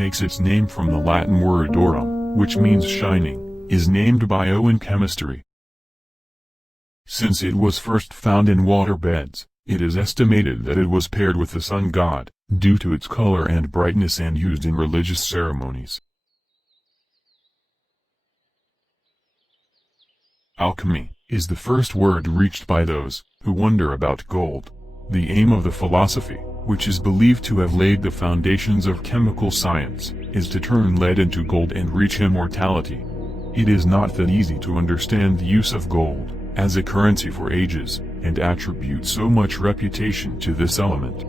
takes its name from the Latin word aurum, which means shining, is named bio in chemistry. Since it was first found in water beds, it is estimated that it was paired with the sun god, due to its color and brightness, and used in religious ceremonies. Alchemy is the first word reached by those who wonder about gold. The aim of the philosophy, which is believed to have laid the foundations of chemical science, is to turn lead into gold and reach immortality. It is not that easy to understand the use of gold as a currency for ages, and attribute so much reputation to this element.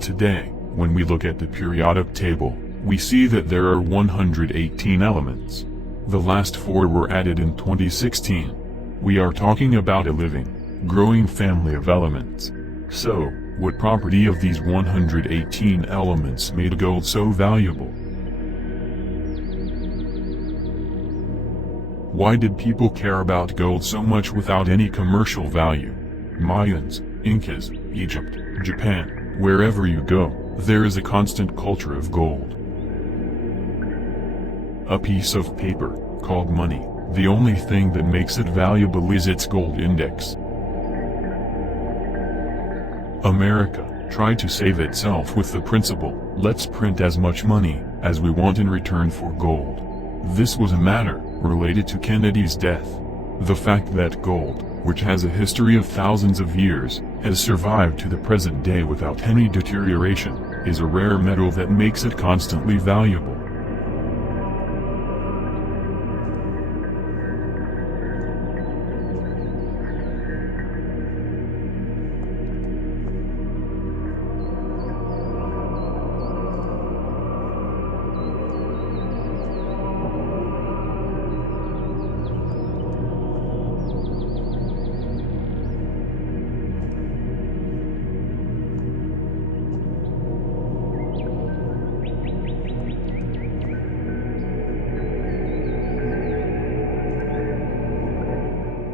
Today, when we look at the periodic table, we see that there are 118 elements. The last 4 were added in 2016. We are talking about a living, growing family of elements. So, what property of these 118 elements made gold so valuable? Why did people care about gold so much without any commercial value? Mayans, Incas, Egypt, Japan, wherever you go, there is a constant culture of gold. A piece of paper, called money, the only thing that makes it valuable is its gold index. America tried to save itself with the principle, let's print as much money as we want in return for gold. This was a matter related to Kennedy's death. The fact that gold, which has a history of thousands of years, has survived to the present day without any deterioration, is a rare metal that makes it constantly valuable.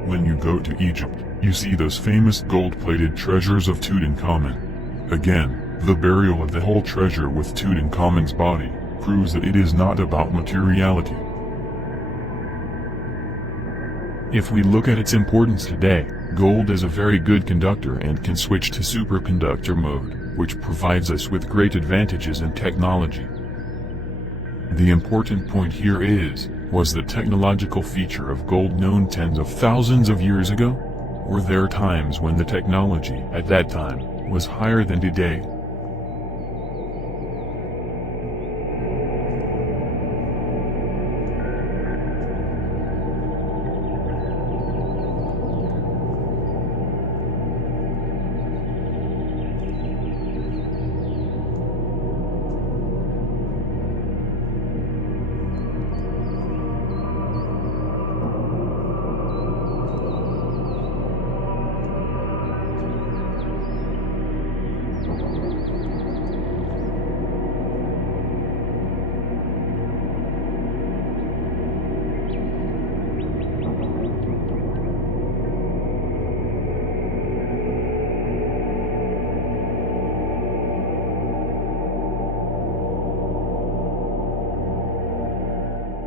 When you go to Egypt, you see those famous gold-plated treasures of Tutankhamun. Again, the burial of the whole treasure with Tutankhamun's body proves that it is not about materiality. If we look at its importance today, gold is a very good conductor and can switch to superconductor mode, which provides us with great advantages in technology. The important point here was the technological feature of gold known tens of thousands of years ago? Were there times when the technology at that time was higher than today?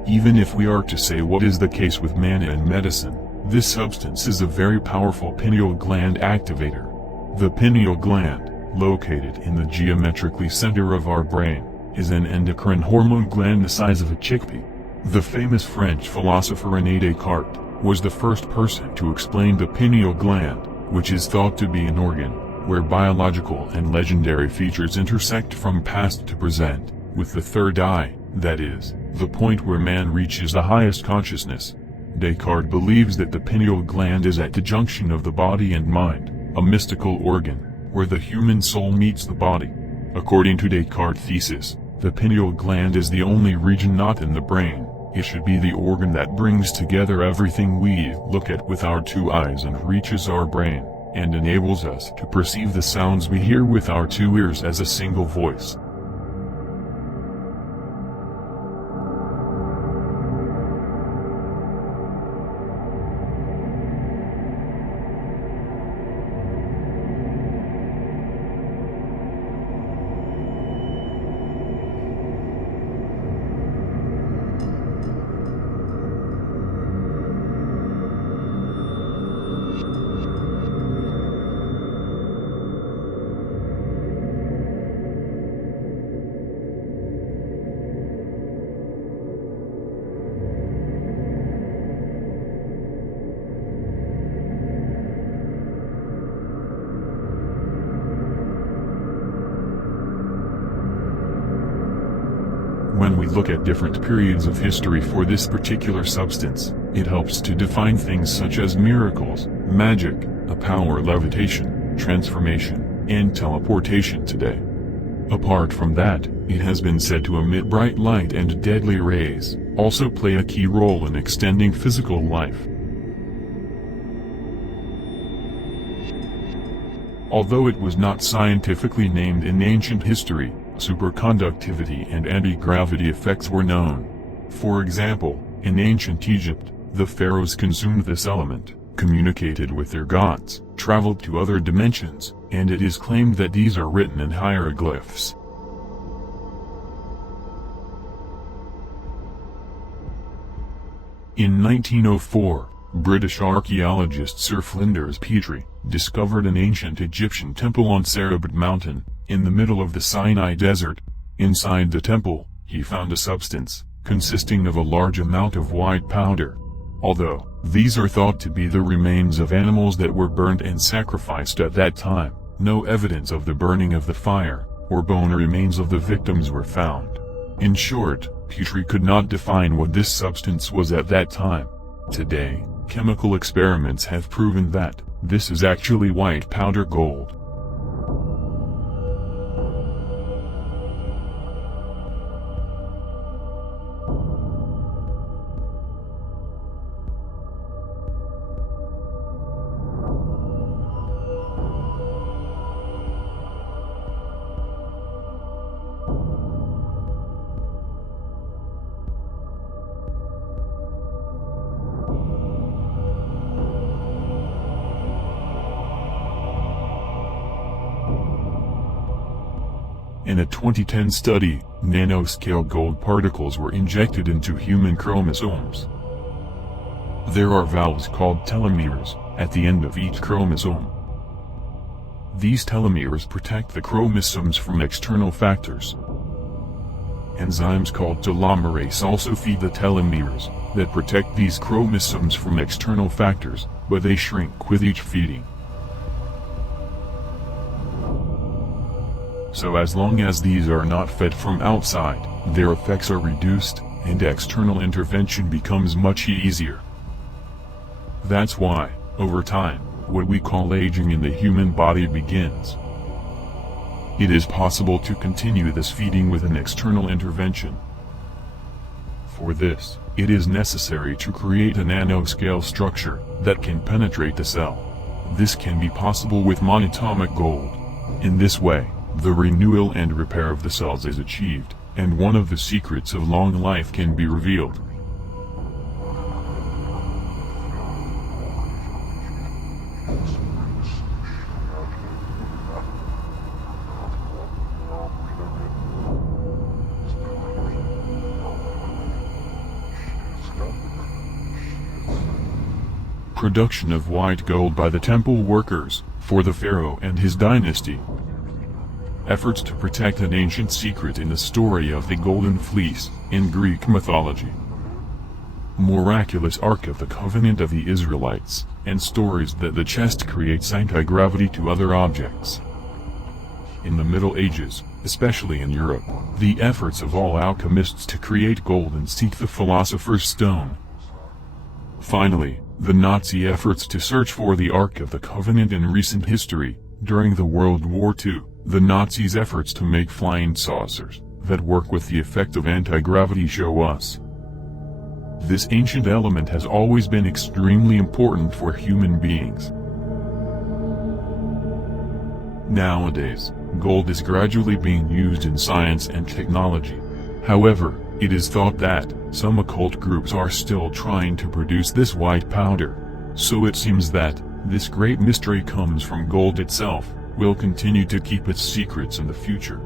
Even if we are to say what is the case with manna in medicine, this substance is a very powerful pineal gland activator. The pineal gland, located in the geometrically center of our brain, is an endocrine hormone gland the size of a chickpea. The famous French philosopher René Descartes was the first person to explain the pineal gland, which is thought to be an organ where biological and legendary features intersect from past to present, with the third eye, that is, the point where man reaches the highest consciousness. Descartes believes that the pineal gland is at the junction of the body and mind, a mystical organ, where the human soul meets the body. According to Descartes' thesis, the pineal gland is the only region not in the brain. It should be the organ that brings together everything we look at with our 2 eyes and reaches our brain, and enables us to perceive the sounds we hear with our 2 ears as a single voice. look at different periods of history for this particular substance, it helps to define things such as miracles, magic, a power levitation, transformation, and teleportation today. Apart from that, it has been said to emit bright light and deadly rays, also play a key role in extending physical life. Although it was not scientifically named in ancient history, superconductivity and anti-gravity effects were known. For example, in ancient Egypt, the pharaohs consumed this element, communicated with their gods, traveled to other dimensions, and it is claimed that these are written in hieroglyphs. In 1904, British archaeologist Sir Flinders Petrie discovered an ancient Egyptian temple on Serabit Mountain, in the middle of the Sinai Desert. Inside the temple, he found a substance, consisting of a large amount of white powder. Although these are thought to be the remains of animals that were burned and sacrificed at that time, no evidence of the burning of the fire, or bone remains of the victims were found. In short, Petrie could not define what this substance was at that time. Today, chemical experiments have proven that this is actually white powder gold. In a 2010 study, nanoscale gold particles were injected into human chromosomes. There are vowels called telomeres at the end of each chromosome. These telomeres protect the chromosomes from external factors. Enzymes called telomerase also feed the telomeres that protect these chromosomes from external factors, but they shrink with each feeding. So as long as these are not fed from outside, their effects are reduced, and external intervention becomes much easier. That's why, over time, what we call aging in the human body begins. It is possible to continue this feeding with an external intervention. For this, it is necessary to create a nanoscale structure that can penetrate the cell. This can be possible with monatomic gold. In this way, the renewal and repair of the cells is achieved, and one of the secrets of long life can be revealed. Production of white gold by the temple workers, for the pharaoh and his dynasty. Efforts to protect an ancient secret in the story of the Golden Fleece, in Greek mythology. Miraculous Ark of the Covenant of the Israelites, and stories that the chest creates anti-gravity to other objects. In the Middle Ages, especially in Europe, the efforts of all alchemists to create gold and seek the Philosopher's Stone. Finally, the Nazi efforts to search for the Ark of the Covenant in recent history. During the World War II, the Nazis' efforts to make flying saucers that work with the effect of anti-gravity show us. This ancient element has always been extremely important for human beings. Nowadays, gold is gradually being used in science and technology. However, it is thought that some occult groups are still trying to produce this white powder. So it seems that this great mystery comes from gold itself, will continue to keep its secrets in the future.